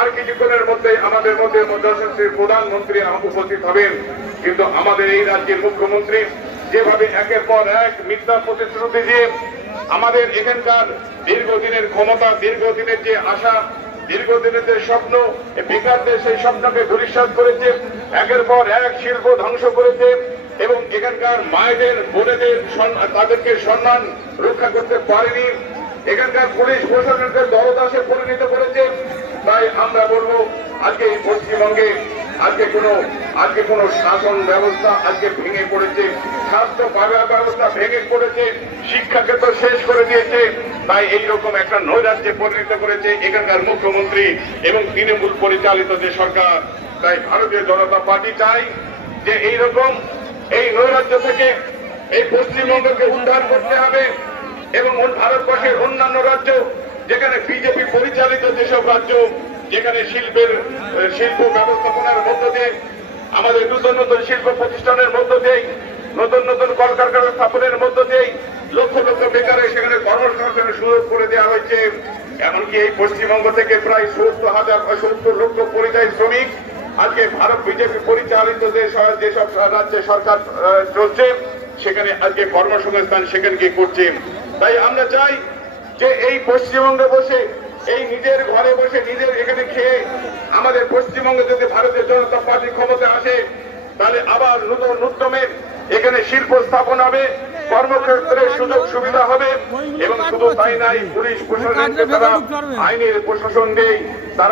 আর কিছুক্ষণের মধ্যে আমাদের মধ্যে মধ্যশাসনের প্রধানমন্ত্রী উপস্থিত হবেন। কিন্তু আমাদের এই রাজ্যের মুখ্যমন্ত্রী যেভাবে একের পর এক মিথ্যা প্রতিশ্রুতি দিয়ে আমাদের এখানকার দীর্ঘদিনের ক্ষমতা, দীর্ঘদিনের যে আশা, দীর্ঘদিনের যে স্বপ্ন, বেকারদের সেই স্বপ্নকে ধূলিসাৎ করেছে, একের পর এক শিল্প ধ্বংস করেছে এবং এখানকার মায়েদের, বোনেদের তাদেরকে সম্মান রক্ষা করতে পারেনি, এখানকার পুলিশ প্রশাসনকে দলদাসে পরিণত করেছে। তাই আমরা বলবো আজকে এই পশ্চিমবঙ্গে আজকে কোনো শাসন ব্যবস্থা আজকে ভেঙে পড়েছে, স্বাস্থ্য ব্যবস্থা ভেঙে পড়েছে, শিক্ষাকে তো শেষ করে দিয়েছে। তাই এইরকম একটা নৈরাজ্যে পরিণত করেছে এখানকার মুখ্যমন্ত্রী এবং তৃণমূল পরিচালিত যে সরকার। তাই ভারতীয় জনতা পার্টি চাই যে এই নৈরাজ্য থেকে এই পশ্চিমবঙ্গকে উদ্ধার করতে হবে এবং ভারতবর্ষের অন্যান্য রাজ্য যেখানে বিজেপি পরিচালিত যেসব রাজ্য, যেখানে শিল্প ব্যবস্থাপনার মধ্য দিয়ে আমাদের নতুন নতুন শিল্প প্রতিষ্ঠানের মধ্য দিয়ে, নতুন নতুন কলকারখানা স্থাপনের মধ্য দিয়ে লক্ষ লক্ষ বেকারে সেখানে কর্মসংস্থানের সুযোগ করে দেওয়া হয়েছে। এমনকি এই পশ্চিমবঙ্গ থেকে প্রায় 70 লক্ষ পরিযায়ী শ্রমিক আজকে ভারত বিজেপি পরিচালিত যেসব রাজ্যে সরকার চলছে সেখানে আজকে কর্মসংস্থান সেখানে গিয়ে করছে। তাই আমরা চাই যে এই পশ্চিমবঙ্গে বসে, এই নিজের ঘরে বসে নিজের এখানে খেয়ে আমাদের পশ্চিমবঙ্গে যদি ভারতীয় জনতা পার্টি ক্ষমতা আসে তাহলে আবার নতুন উদ্যমে এখানে শিল্প স্থাপন হবে, কর্মক্ষেত্রে সুযোগ সুবিধা হবে এবং শুধু তাই নাই, পুলিশ প্রশাসনকে তারা আইনের প্রশাসন দেয়, তারা